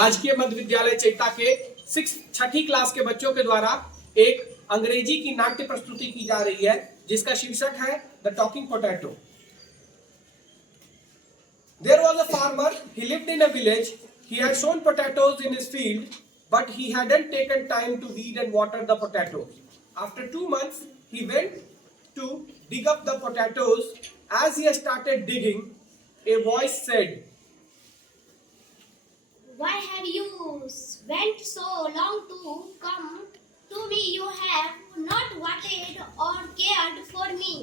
राजकीय मध्य विद्यालय चैता के 6ठी क्लास के बच्चों के द्वारा एक अंग्रेजी की नाट्य प्रस्तुति की जा रही है जिसका शीर्षक है the talking potato. There was a farmer. He lived in a village. He had sown potatoes in his field, but he hadn't taken time to weed and water the potatoes. After 2 months, he went to dig up the potatoes. As he started digging, a voice said, "Why have you went so long to come to me? You have not wanted or cared for me.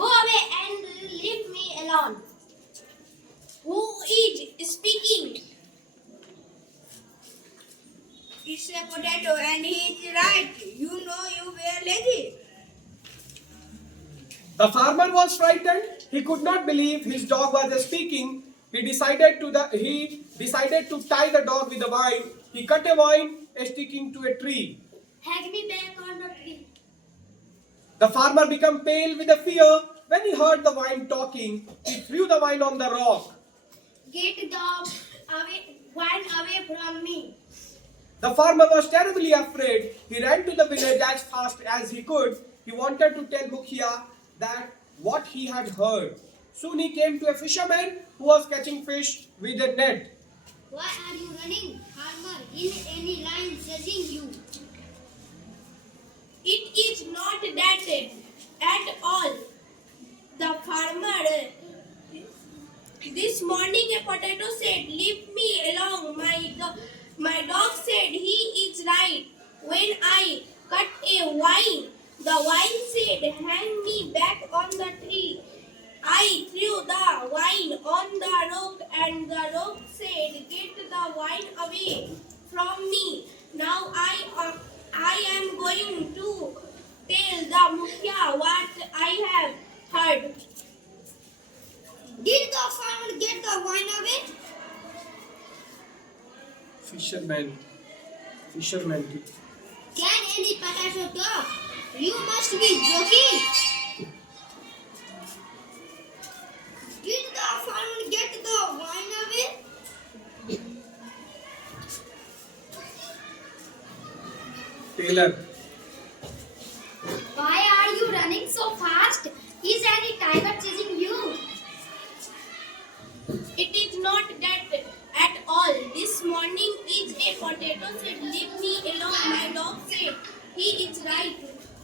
Go away and leave me alone." Who is speaking? It's a potato and he is right. You know you were lazy. The farmer was frightened. He could not believe his dog was speaking. He decided to tie the dog with a vine. He cut a vine sticking to a tree. Hang me back on the tree. The farmer became pale with fear. When he heard the vine talking, he threw the vine on the rock. Get the vine away from me. The farmer was terribly afraid. He ran to the village as fast as he could. He wanted to tell Mukhia that what he had heard. Soon he came to a fisherman who was catching fish with a net. Why are you running, farmer, in any line chasing you? It is not that at all. The farmer. This morning a potato said, "Leave me alone." My dog said, "He is right." When I cut a vine, the vine said, "Hang me back on the tree." I threw the vine on the rock and the rock said, "Get the vine away from me." Now I am going to tell the Mukhia what I have heard. Did the farmer get the vine away? Fisherman. Can any potato talk? You must be joking. Did the farmer get the vine away? Tailor. Why are you running so fast? Is any tiger chasing you? It is not that at all. This morning is a potato said, "Leave me alone." My dog said, "He is right."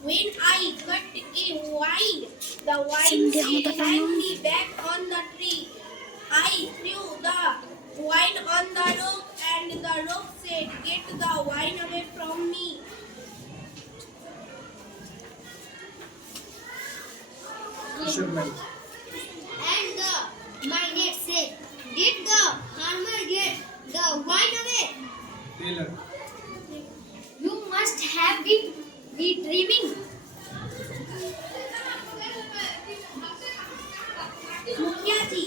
When I cut a vine, the vine said, "Hang me back on the tree." I threw the vine on the rock and the rock said, "Get the vine away from me." Fisherman. And my net said, "Did the farmer get the vine away?" Tailor. You must have been dreaming. Mukhia ji,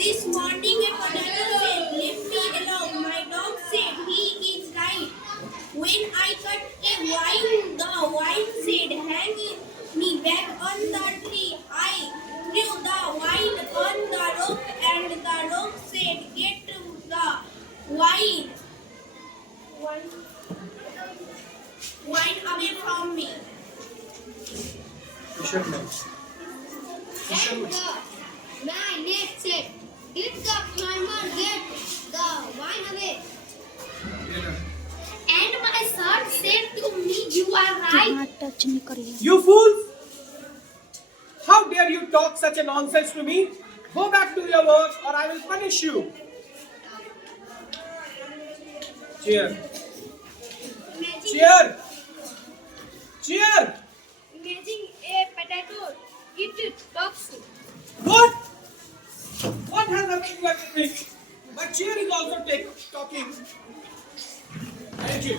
this morning a potato said, "Leave me alone." My dog said, "He is right." When I cut a vine, the vine said, "Hang me back on the tree." I threw the vine on the rock and the rock said, "Get the vine away from me." Fisherman. And my net said, "Did the farmer get the vine away?" Tailor. And my son said to me, "You are right." You fools! How dare you talk such a nonsense to me? Go back to your work or I will punish you. Cheer. Cheer. Cheer. Imagine a potato. It talks. What? What has happened to everything? But cheer is also talking. Thank you.